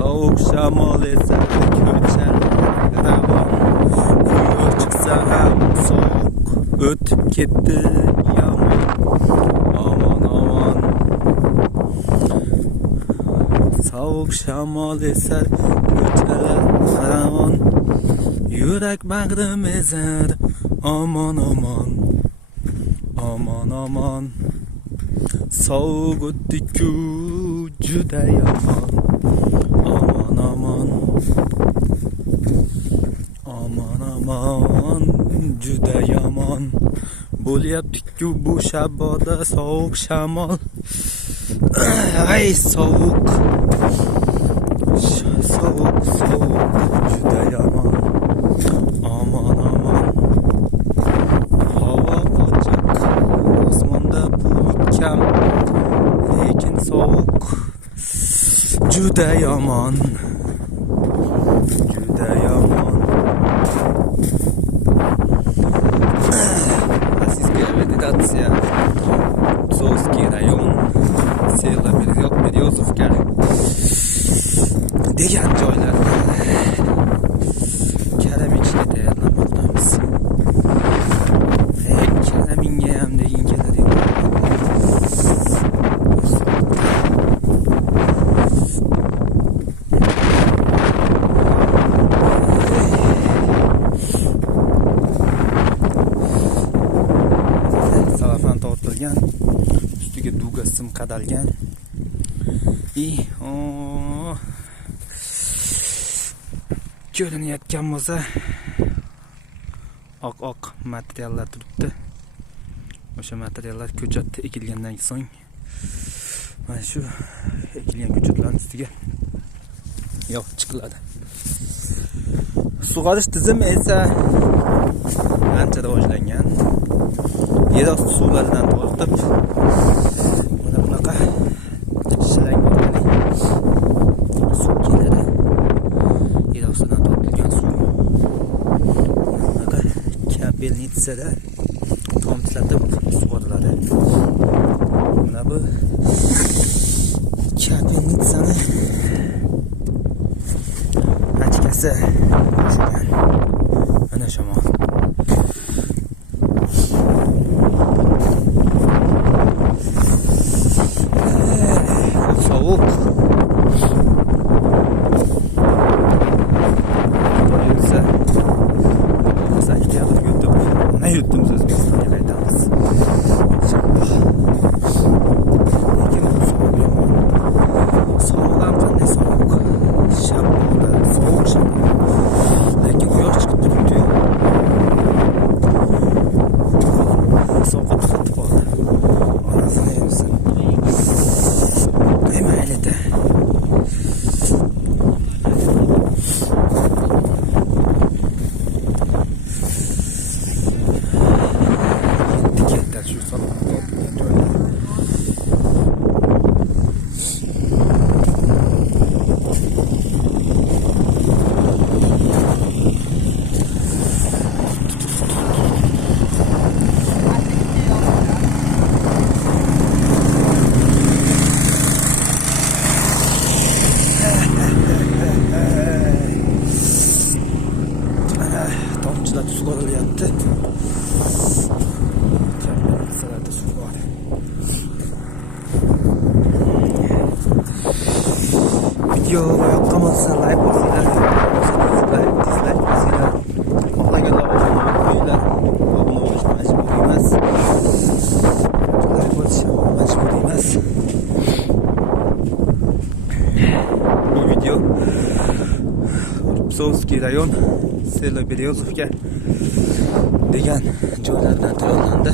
Soğuk shamol esa ko'char ravon, quyosh chiqsa ham sovuq o'tib ketdi yomon. Aman aman. Soğuk shamol esa ko'char ravon, yurak bag'rim ezar. Aman aman. Aman aman. Soğuk o'tdi-ku juda yomon. Aman aman. Aman aman juda yomon. Bo'lyapti-ku bu shaboda sovuq shamol. Ay sovuq. Sovuq juda yomon. Aman aman. Havo ochiq, osmonda bulut kam, lekin sovuq juda yomon. Juda yomon. Российская медитация. Тузовский район. Selo Beryozovka degan joylarda karam ichishga tayyorlanmoqdamiz. Karaminga ham degin keladi. Salafan tortilgan, ustiga duga sim qadalgan. Ko'rinayotgan bo'lsa oq materiallar turibdi. O'sha materiallar ko'chatda ekilgandan so'ng mana shu ekilgan ko'chatlarning ustiga yopib chiqiladi. Sug'orish tizimi esa ancha rivojlangan. Yer osti suvlaridan tortib mana bunaqa shilang orqali suv keladi. Yer ostidan tortilgan suv bunaqa kapelnitsada tomtlatib sug'oriladi. Mana bu kapelnitsani achkasi qo'shilgan. Mana shamol. Soğuk. Yoksa sanki alıp götürdük. Ne yuttum söz Özbekistan'a kaydağımız. İnşallah. Lekin bu soğuk yomon. Soğukdan qanday soğuk. Shamolda soğuk shamol. Lekin quyosh chiqib turibdi. Sovuqqa tutib qoldi. Onasini yemsin. Mayli-da. Etiketlar shu salonda o'tirgan joylar. Tomchilar sug'orilyapti. Kapelnitsalarda suv bor. Video yoqqan bo'lsa like bosinglar, dislike bosinglar. Xohlaganlar obuna bo'linglar. Obuna bo'lish majburiy emas. Like bo'lish majburiy emas. Bu video Tuzovskiy rayon Selo Beryozovka degan joylardan tayyorlandi.